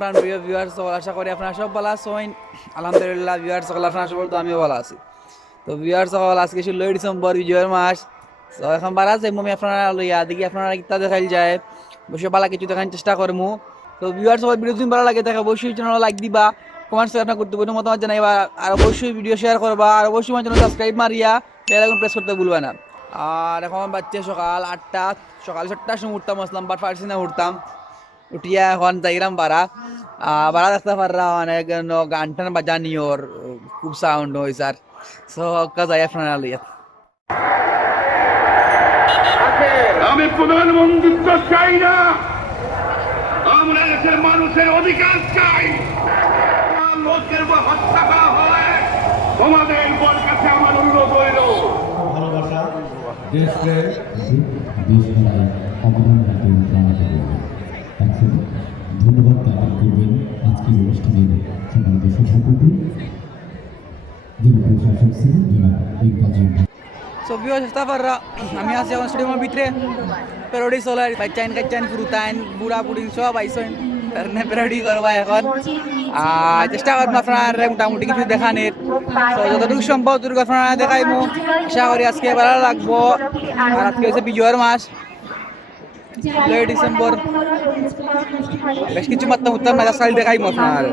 প্রাণ প্রিয় ভিউয়ার্স সকল, আশা করি আপনারা সব ভালো আছেন। আলহামদুলিল্লাহ ভিউয়ার্স সকল, আপনারা সব তো আমিও ভালো আছি। তো ভিউয়ার্স সকল, আজকে 16 ডিসেম্বর বিজয়ের মাস। তো এখন বারা যাই আমি আপনারা লইয়া দেখি আপনারা কিতা দেখাইল যায়, অবশ্যই ভালো কিছু দেখার চেষ্টা করবো। তো ভিউয়ার্স সকল, ভিডিও যদি ভালো লাগে থাকে অবশ্যই চ্যানেল লাইক দিবা, কমেন্টস আপনার গুরুত্বপূর্ণ মতামত জানাইবা, আর অবশ্যই ভিডিও শেয়ার করবা, আর অবশ্যই আমার চ্যানেল সাবস্ক্রাইব মারিয়া বেল আইকন প্রেস করতে ভুলবা না। আর এখন বাচ্চা সকাল 8টা, সকাল 7টার সময় উঠতাম, আসলাম বাট ফার্সি না উঠতাম, উঠিয়া এখন যাইরাম বাড়া বাড়া দেখতে পাররা অনেক গান টান বাজানি ওর খুব সাউন্ড হয়েছে। আর সো যাই আপনারা লইয়া আমি প্রধানমন্ত্রিত্ব চাই না, আমরা দেশের মানুষের অধিকার চাই। লোকের হত্যা করা হয়, তোমাদের বল কাছে আমার অনুরোধ হইল ভালোবাসা দেশকে দেশবেলায় অবদান রাখতে ধন্যবাদ জ্ঞাপন করবেন আজকের অনুষ্ঠানের সম্মানিত সভাপতি জেলা প্রশাসক শ্রী জনাব কাজী। সবিও চেষ্টা পাররা আমি আছি এখন স্টেডিয়ামের ভিতরে, প্যারোডি চলার বাচ্চাইন কাচ্চাইন ফুরুতাইন বুড়া বুড়ি সব আইসেন প্যারোডি করবা এখন। চেষ্টা করবো আপনার মোটামুটি কিছু দেখানের, তো যতটুকু সম্ভব ততটুকু আপনারা দেখাইবো। আশা করি আজকে ভালো লাগবো। আর আজকে হচ্ছে বিজয়ের মাস, 16 ডিসেম্বর। বেশ কিছু মাত্রা উত্তম মেজা স্টাইল দেখাইবো আপনার।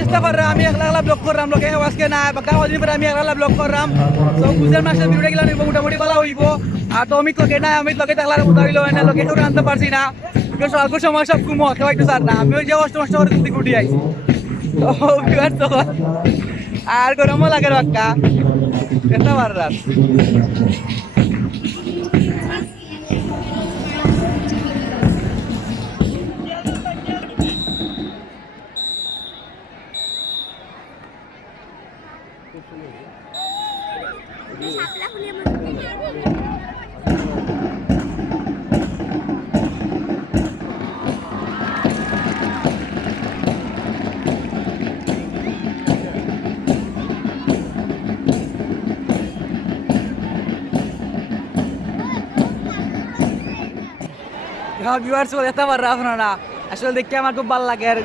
চেষ্টা করলাম আমি একলা ব্লক করলাম, লোকে আজকে না বাকা দিন পরে আমি একলা ব্লক করলাম। তো গুজরাট মাসের ভিডিওটা গেলাম মোটামুটি ভালো হইব। আর তো অমিত লোকে না, অমিত লোকে দেখলাম উঠাইলো না, লোকে কেউ আনতে পারছি না, অল্প সময় সব কুমো কেউ একটু সার না, আমি ওই যে কষ্ট মষ্ট করে তুলতে উঠি আইছি। তো আর গরমও লাগে বাক্কা দেখতে পারলাম। ভিউয়ার্স দেখতে পাররা আপনারা, আসলে দেখতে আমার খুব ভালো লাগে। আর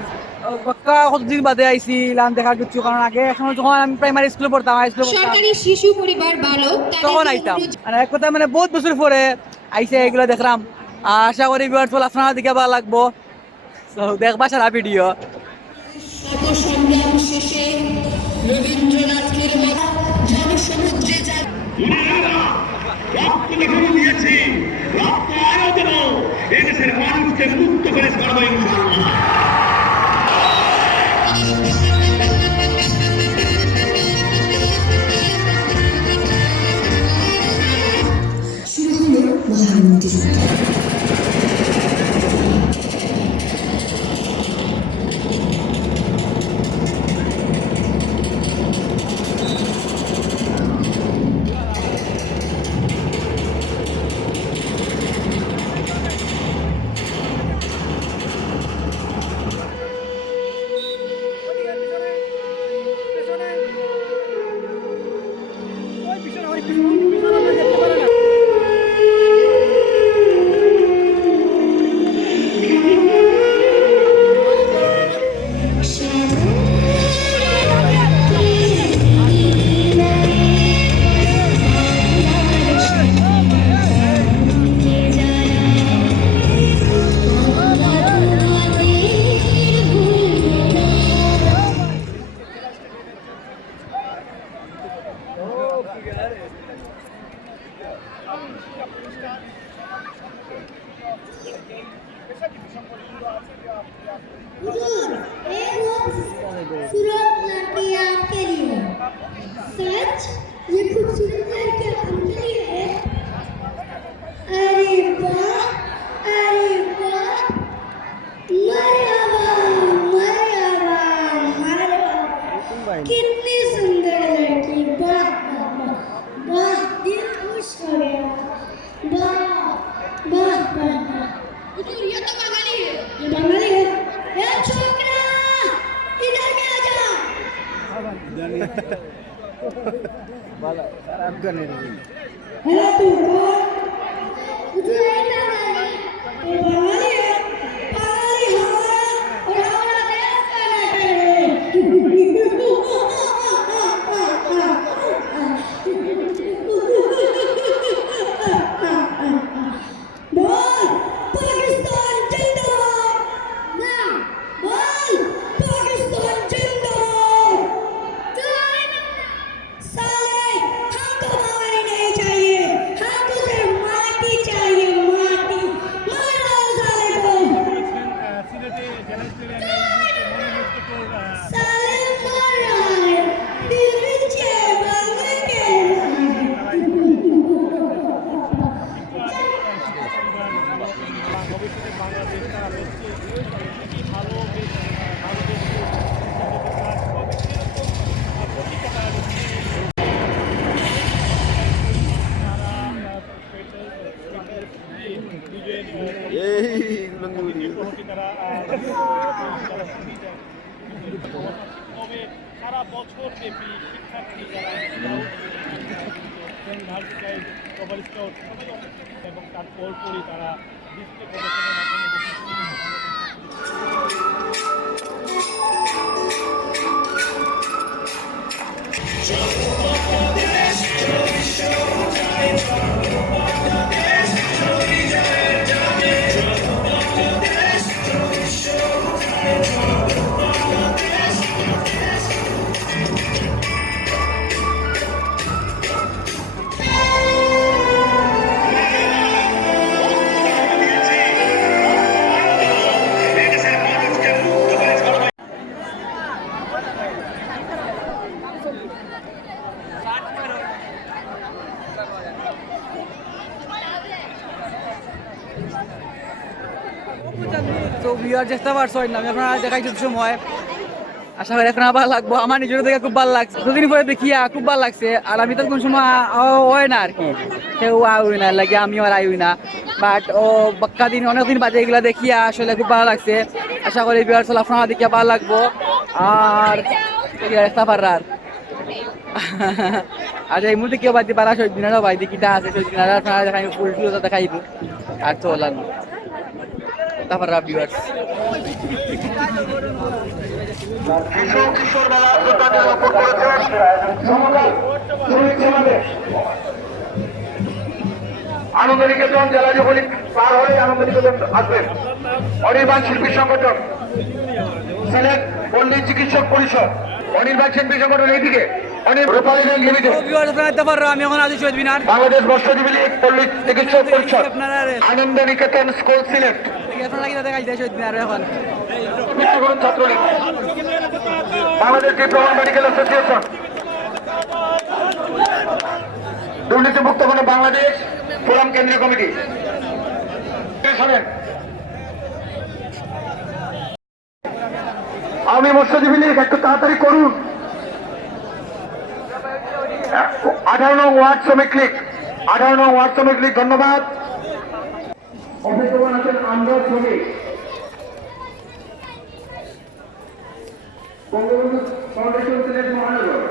কতদিন বাদে আইছিলাম দেখার কিছু, কারণ আগে এখন যখন আমি প্রাইমারি স্কুলে পড়তাম, হাই স্কুলে পড়তাম, সরকারি শিশু পরিবার বালক তখন আইতাম। মানে এক কথা মানে বহুত বছর পরে আইসে এগুলো দেখলাম। আশা করি ভিউয়ার্স আপনারা দেখে ভালো লাগবো, তো দেখবা সারা ভিডিও। সংগ্রাম শেষে রবীন্দ্রনাথের জনসমুদ্রে যায় রক্ত যখন দিয়েছি, রক্ত আরো দেব, এদেশের মানুষকে মুক্ত করে ছাড়বো ইনশাআল্লাহ। শুরু হলো মহান মুক্তিযুদ্ধ। खूबसूरत लड़की आपके लिए सच ये खूबसूरत लड़की आपके लिए है अरे वाह मरहबा मरहबा मरहबा कितनी सुंदर लड़की वाह वाह वाह वाह दिल खुश हो गया वाह वाह वाह हुजूर ये तो बंगाली है ये बंगाली है ए छोकरा इधर भी आ जा हेलो तू कौन हुजूर ये बंगाली ये बंगाली है बंगाली हमारा और हमारा देश का नाटक है बोल पाकिस्तान जिंदाबाद ना बोल पाकिस्तान जिंदाबाद साले हमको बंगाली नहीं चाहिए हमको सिर्फ माटी चाहिए माटी मारो साले को साले मार रहा है दिल नीचे बंगले के তবে সারা বছর ব্যাপী শিক্ষার্থী যারা গার্ল স্কাউট কভার স্কাউট সবাই এবং তার পরপরই তারা ডিসপ্লে প্রদর্শনের মাধ্যমে এদেশের মানুষকে মুক্ত করে ছাড়বে তো ভিউয়ার চেষ্টা পারছো না আমি আপনারা দেখাইছি সময় আশা করি এখন ভালো লাগবো আমার নিজের দেখে খুব ভালো লাগছে দুদিন পরে দেখিয়া খুব ভালো লাগছে আর আমি তো কোন সময় হয় না আর কি কেউ আই না লাগে আমিও আর আই না বাট ও বাক্কা দিন অনেকদিন বাদে এগুলা দেখিয়া আসলে খুব ভালো লাগছে আশা করি ভিউয়ার চলা আপনারা দেখিয়া ভালো লাগবো আর চেষ্টা পারার আর এই মুহূর্তে কেউ বাদ দিয়ে পারা শহীদ মিনারও ভাই কিটা আছে শহীদ মিনার আপনারা দেখাই ফুল টুল দেখাইব আর তো হলাম তারপর ভিউয়ার্স কিশোর মেলা প্রদানের লক্ষ্য করেছেন সমকাল শহীদ সমাবেশ আনন্দ নিকেতন জেলা যুবলীগ পার হয়ে আনন্দ নিকেতন আসবেন অনির্বাণ শিল্পী সংগঠন সিলেট পল্লী চিকিৎসক পরিষদ অনির্বাণ শিল্পী সংগঠন এইদিকে রূপালী ব্যাংক লিমিটেড আমি এখন আছি শহীদ মিনার বাংলাদেশ মৎস্যজীবী লীগ পল্লী চিকিৎসক পরিষদ আপনারা আনন্দ নিকেতন স্কুল সিলেট আপনারা কি দেখাই যায় শহীদ মিনার এখন বিশ্বকরণ Chhatra League Bangladesh diploma medical association দুর্নীতিমুক্ত কোনো বাংলাদেশ ফোরাম কেন্দ্রীয় কমিটি আমি মৎস্যজীবী লীগ একটু তাড়াতাড়ি করুন 18 নং ওয়ার্ড শ্রমিক লীগ 18 নং ওয়ার্ড শ্রমিক লীগ ধন্যবাদ অভিযোগ আছেন আমরা শ্রমিক বঙ্গবন্ধু ফাউন্ডেশন সিলেট মহানগর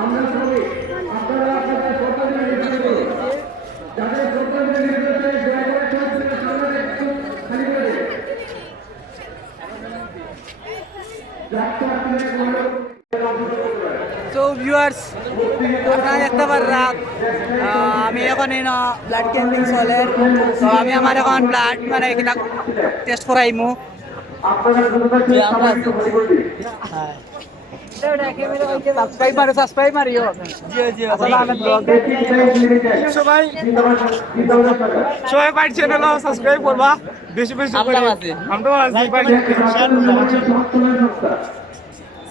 আমরা শ্রমিক আপনারা আপনাদের সরকারি নির্বাচন করুন যাদের সরকারি নির্বাচনে দয়া করে সংসদের সামনে একটু খালি করে দিন তো ভিউয়ার্স আপনারা দেখতে পারলাম আমি এখন ব্লাড ক্যাম্পিং চলে তো আমি আমার এখন ব্লাড মানে এখানে টেস্ট করাইমু সাবস্ক্রাইব মারিও আসলে আহমেদ ব্লগ সবাই সবাই বাইট চ্যানেল সাবস্ক্রাইব করবা বেশি বেশি করে আমরাও আছি বাইট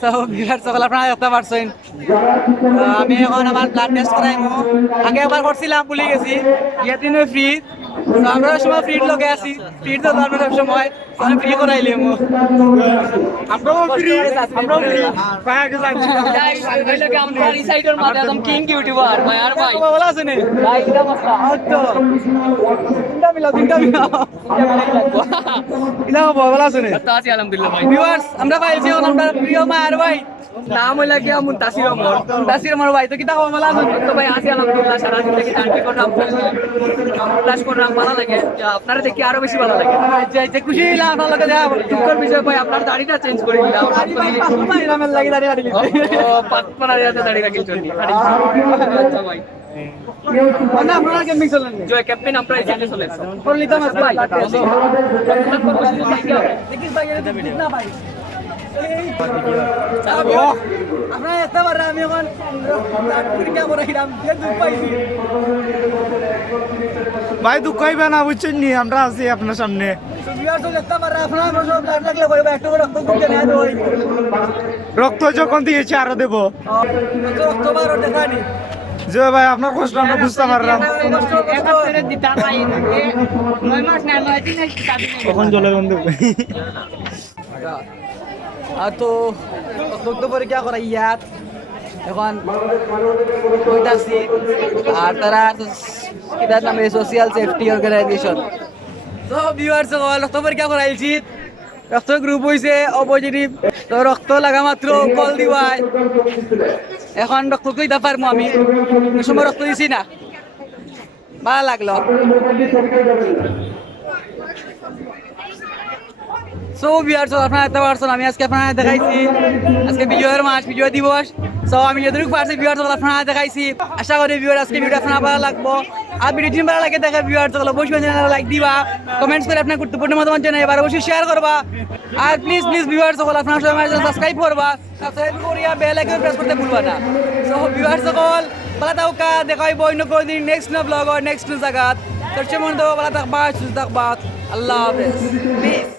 সো ভিউয়ার সকল আপনারা দেখতে পারছেন আমি এখন আমার ব্লাড টেস্ট করাইমু আগে একবার করছিলাম ভুলে গেছি ইয়াতে ফ্রি তো আমরা সময় ফ্রি লগে আছি ফ্রি তো আমরা সব সময় আমি ফ্রি করাইলাম আমরাও ফ্রি পায়া গেছে ভালো আছে নে তো তিনটা মিলাও ইলা ভালো আছে নে ভিউয়ার্স আমরা পাইছি আমরা প্রিয় মায়ের ভাই নাম হইলা কি মুনতাসির ওমর মুনতাসির ওমর ভাই তো কিতা খবর ভালো আছেন তো ভাই আছি আলহামদুলিল্লাহ সারা দিন থেকে জার্নি করলাম ক্লাস করলাম ভালো লাগে আপনারা দেখি আরো বেশি ভালো লাগে যে খুশি হইলাম আপনার লগে দেখা দুঃখের বিষয় ভাই আপনার দাড়িটা চেঞ্জ করে দিলাম ইরামের লাগি দাড়ি কাটি পাঁচপানা দাড়ি রাখি চলি আচ্ছা ভাই না আপনারা ক্যাম্পিং চলেন জয় ক্যাম্পেইন আমরা এই জায়গায় চলে করলি তো মাস ভাই দেখিস ভাই না ভাই আপনারা এত বার আমি এখন পরীক্ষা করাইলাম দুঃখ পাইছি ভাই দুঃখ হইবে না বুঝছেন নি আমরা আছি আপনার সামনে রক্ত যখন দিয়েছে আরো দেবো যে ভাই আপনার কষ্ট আমরা বুঝতে পারলাম কখন জলের গন্ধ আর তো পরীক্ষা করাই ইয়াত এখন কইতাছি আর তারা কিতার নামে সোশিয়াল সেফটি অর্গানাইজেশন তো ভিউয়ার্স রক্ত পরীক্ষা করাইছি রক্ত গ্রুপ হয়েছে অপজিটিভ তো রক্ত লাগা মাত্র কল দিবাই এখন রক্ত দিতে পারবো আমি সময় রক্ত দিছি না ভালো লাগলো সো ভিউয়ার্স আপনারা দেখতে পারছেন আমি আজকে আপনারা দেখাইছি আজকে বিজয়ের মাস বিজয় দিবস সো আমি যতটুকু পারছি ভিউয়ার্স আপনারা দেখাইছি আশা করি ভিউয়ার আজকে ভিডিও আপনারা ভালো লাগবো আর ভিডিওটি ভালো লাগে দেখে ভিউয়ার্স অবশ্যই চ্যানেলে লাইক দিবা কমেন্টস করে আপনার গুরুত্বপূর্ণ মতামত জানাই এবার অবশ্যই শেয়ার করবা আর প্লিজ ভিউয়ার্স সকল আপনারা সবাই সাবস্ক্রাইব করবা সাবস্ক্রাইব করিয়া বেল আইকন প্রেস করতে ভুলবা না সো ভিউয়ার্স সকল ভালো থাকা দেখাইব অন্য কোনো দিন নেক্সট না ব্লগ আর নেক্সট জায়গা তোর মন দেবো ভালো থাকবা সুস্থ থাকবা আল্লাহ হাফেজ প্লিজ